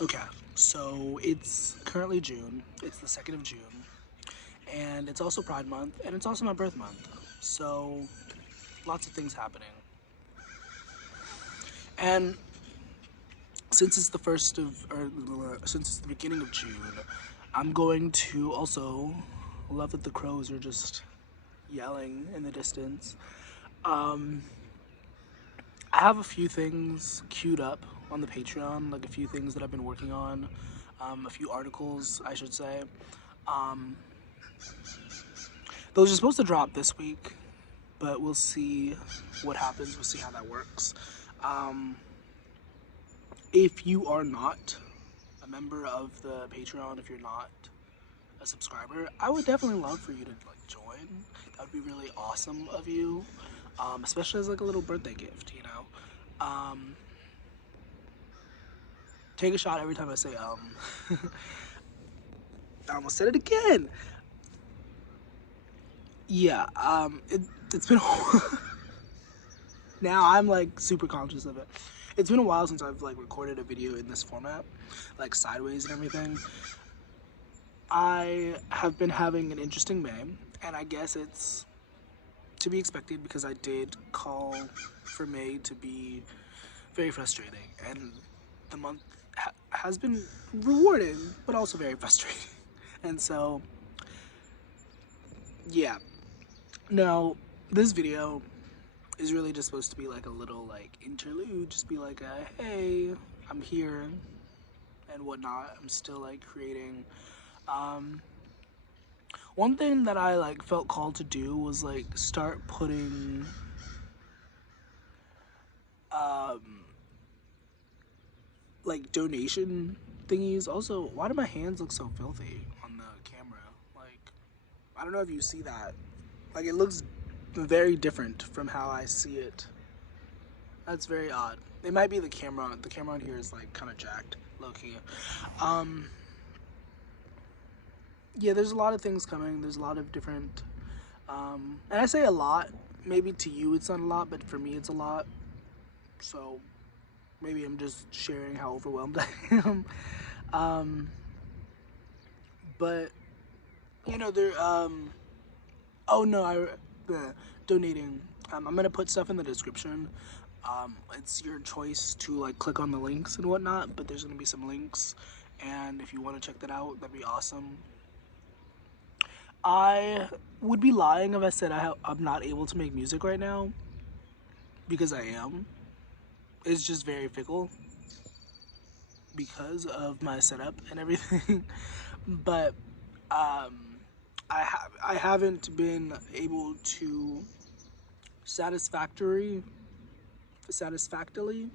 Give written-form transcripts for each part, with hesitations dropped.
Okay, so it's currently June. It's the 2nd of June, and it's also Pride Month, and it's also my birth month. So, lots of things happening. And since it's the first of, or since it's the beginning of June, I'm going to also love that the crows are just yelling in the distance. Um, I have a few things queued up on the Patreon, like a few things that I've been working on, a few articles, I should say. Um, those are supposed to drop this week, but we'll see what happens. We'll see how that works. Um, if you are not a member of the Patreon, if you're not a subscriber, I would definitely love for you to like join. That would be really awesome of you, especially as like a little birthday gift. Take a shot every time I say I almost said it again. Yeah, it's been now I'm like super conscious of it. It's been a while since I've like recorded a video in this format, like sideways and everything. I have been having an interesting May, and I guess it's to be expected because I did call for May to be very frustrating, and the month has been rewarding, but also very frustrating. And so, yeah. Now, this video is really just supposed to be like a little like interlude, just be like a hey, I'm here and whatnot. I'm still like creating. Um, One thing that I like felt called to do was like start putting um like donation thingies. Also, why do my hands look so filthy on the camera? Like, I don't know if you see that. Like, it looks very different from how I see it. That's very odd. It might be the camera. The camera on here is like kind of jacked, low key. Um, yeah, there's a lot of things coming. There's a lot of different, and I say a lot. Maybe to you it's not a lot, but for me it's a lot. So maybe I'm just sharing how overwhelmed I am. Um, but there. Oh no, donating. I'm gonna put stuff in the description. It's your choice to like click on the links and whatnot, but there's gonna be some links, and if you want to check that out, that'd be awesome. I would be lying if I said I'm not able to make music right now because I am. It's just very fickle because of my setup and everything. But um, I haven't been able to satisfactory satisfactorily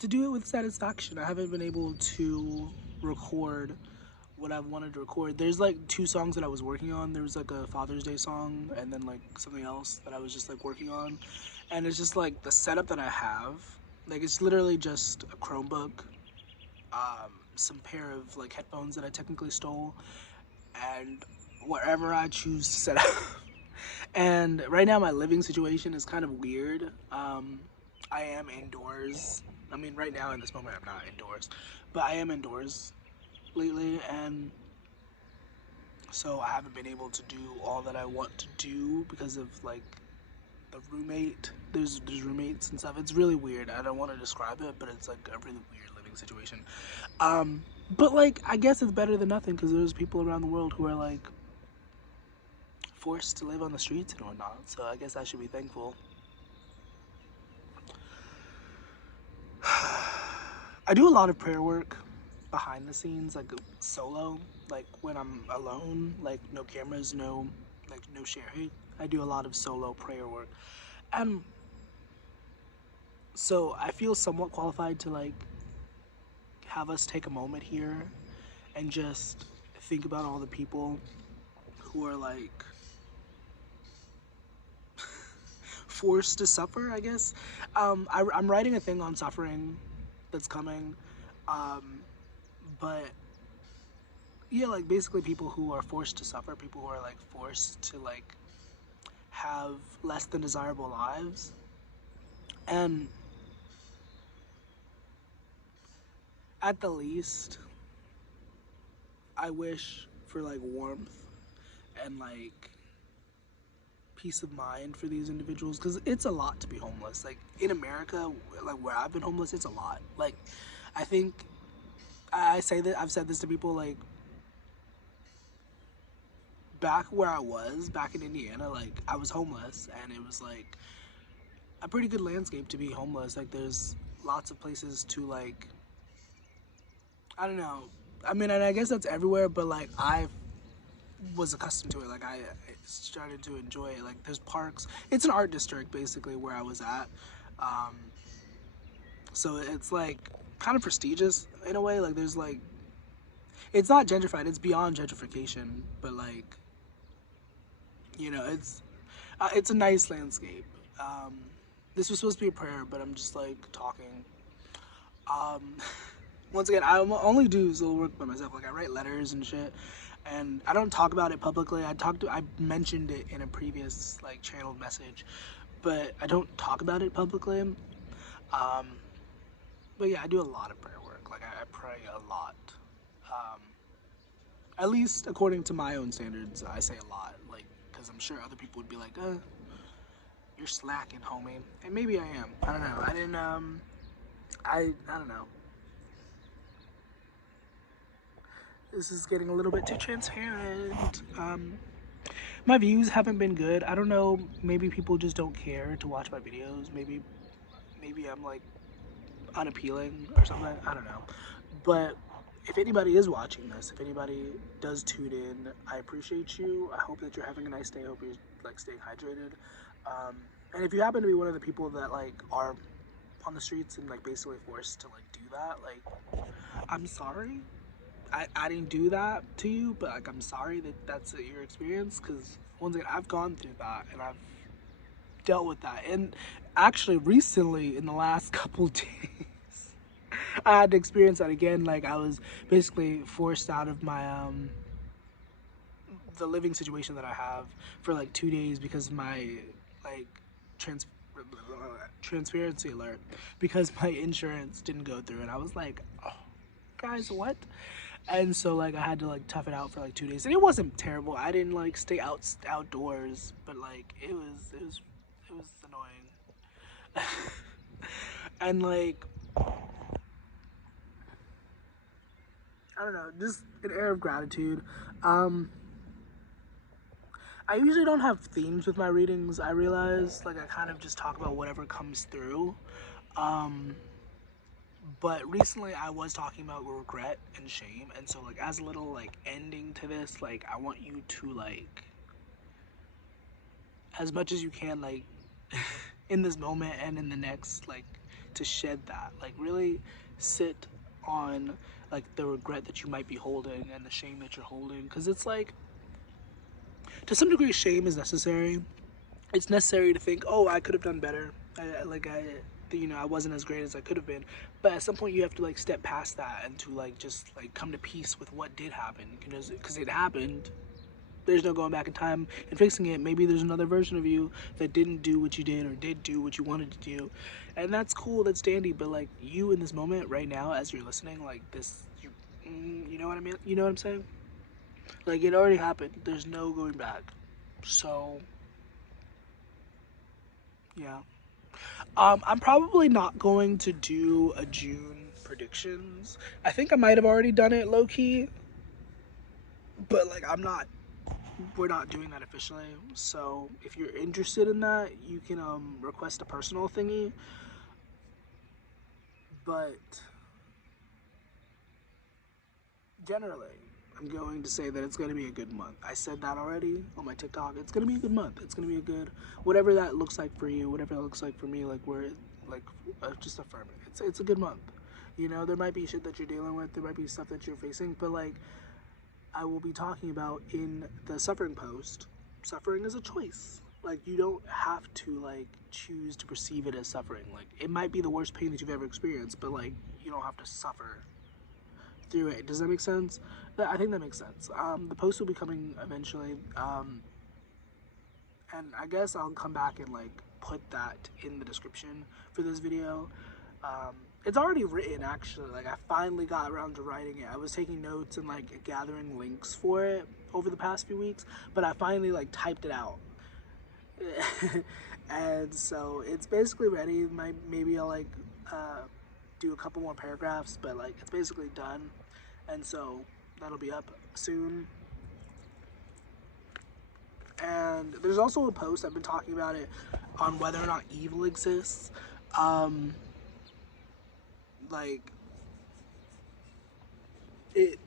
to do it with satisfaction. I haven't been able to record what I've wanted to record. There's like two songs that I was working on. There was like a Father's Day song and then like something else that I was just like working on. And it's just like the setup that I have. Like it's literally just a Chromebook, some pair of like headphones that I technically stole, and wherever I choose to set up. And right now my living situation is kind of weird. I am indoors. I mean, right now in this moment I'm not indoors, but I am indoors lately, and so I haven't been able to do all that I want to do because of like the roommate. There's roommates and stuff. It's really weird. I don't want to describe it, but it's like a really weird living situation. But like I guess it's better than nothing because there's people around the world who are like forced to live on the streets and whatnot. So I guess I should be thankful. I do a lot of prayer work behind the scenes, like solo, like when I'm alone, like no cameras, no sharing. I do a lot of solo prayer work, and so I feel somewhat qualified to like have us take a moment here and just think about all the people who are like forced to suffer, I guess. I'm writing a thing on suffering that's coming, um, but yeah, like basically people who are forced to suffer, people who are like forced to like have less than desirable lives. And At the least, I wish for like warmth and like peace of mind for these individuals, because it's a lot to be homeless. Like in America, like where I've been homeless, it's a lot. Like I think I say that I've said this to people, like back where I was back in Indiana, like I was homeless and it was like a pretty good landscape to be homeless. Like there's lots of places to like, I don't know. I mean, and I guess that's everywhere, but like I was accustomed to it. Like I started to enjoy it. Like there's parks. It's an art district basically where I was at. Um, so it's like kind of prestigious in a way. Like there's like, it's not gentrified. It's beyond gentrification, but like, you know, it's a nice landscape. Um, this was supposed to be a prayer, but I'm just like talking. Um, once again, I only do little work by myself. Like I write letters and shit, and I don't talk about it publicly. I mentioned it in a previous like channeled message, but I don't talk about it publicly. Um, but yeah, I do a lot of prayer work. Like I pray a lot. Um, at least according to my own standards, I say a lot. Like because I'm sure other people would be like, you're slacking, homie," and maybe I am. I don't know. I didn't. I don't know. This is getting a little bit too transparent. My views haven't been good. I don't know. Maybe people just don't care to watch my videos. Maybe I'm like unappealing or something. I don't know. But if anybody is watching this, if anybody does tune in, I appreciate you. I hope that you're having a nice day. I hope you're like staying hydrated. And if you happen to be one of the people that like are on the streets and like basically forced to like do that, like I'm sorry. I didn't do that to you, but like I'm sorry that that's your experience, because once again I've gone through that and I've dealt with that, and actually recently in the last couple days I had to experience that again. Like I was basically forced out of my the living situation that I have for like 2 days because my like trans transparency alert, because my insurance didn't go through, and I was like, oh, guys, what? And so like I had to like tough it out for like 2 days, and it wasn't terrible. I didn't like stay outdoors, but like it was annoying. And like I don't know, just an air of gratitude. um I usually don't have themes with my readings. I realize like I kind of just talk about whatever comes through. um but recently I was talking about regret and shame, and so like as a little like ending to this, like I want you to like, as much as you can, like in this moment and in the next, like to shed that, like really sit on like the regret that you might be holding and the shame that you're holding, because it's like to some degree shame is necessary. It's necessary to think, oh, I could have done better. I wasn't as great as I could have been. But at some point, you have to like step past that and to like just like come to peace with what did happen, because it happened. There's no going back in time and fixing it. Maybe there's another version of you that didn't do what you did or did do what you wanted to do, and that's cool. That's dandy. But like you in this moment right now, as you're listening, like this, you know what I mean? You know what I'm saying? Like it already happened. There's no going back. So yeah. I'm probably not going to do a June predictions. I think I might have already done it low key, but like we're not doing that officially. So if you're interested in that, you can request a personal thingy. But generally, I'm going to say that it's going to be a good month. I said that already on my TikTok. It's going to be a good month. It's going to be a good, whatever that looks like for you, whatever that looks like for me. Like we're like just affirm it. It's a good month. You know, there might be shit that you're dealing with. There might be stuff that you're facing, but like I will be talking about in the suffering post. Suffering is a choice. Like you don't have to like choose to perceive it as suffering. Like it might be the worst pain that you've ever experienced, but like you don't have to suffer through it. Does that make sense? I think that makes sense. The post will be coming eventually, and I guess I'll come back and like put that in the description for this video. It's already written, actually. Like, I finally got around to writing it. I was taking notes and like gathering links for it over the past few weeks, but I finally like typed it out. And so it's basically ready. Maybe I'll like do a couple more paragraphs, but like it's basically done. And so that'll be up soon. And there's also a post, I've been talking about it, on whether or not evil exists. Like it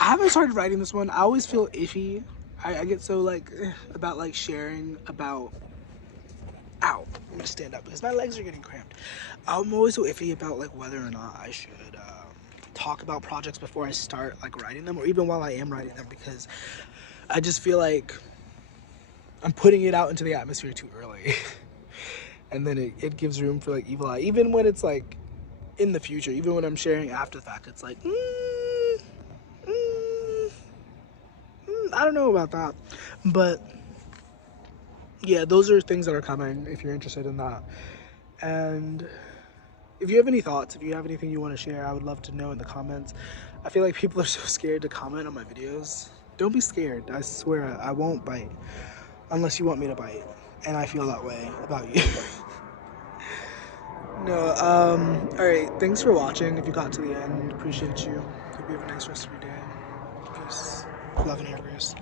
I haven't started writing this one. I always feel iffy. I get so like about like sharing about. Ow, I'm gonna stand up because my legs are getting cramped. I'm always so iffy about like whether or not I should talk about projects before I start like writing them, or even while I am writing them, because I just feel like I'm putting it out into the atmosphere too early. And then it gives room for like evil eye, even when it's like in the future, even when I'm sharing after the fact, it's like I don't know about that. But yeah, those are things that are coming if you're interested in that. And if you have any thoughts, if you have anything you want to share, I would love to know in the comments. I feel like people are so scared to comment on my videos. Don't be scared. I swear I won't bite unless you want me to bite. And I feel that way about you. No, alright, thanks for watching. If you got to the end, appreciate you. Hope you have a nice rest of your day. Peace. Love and air, Bruce.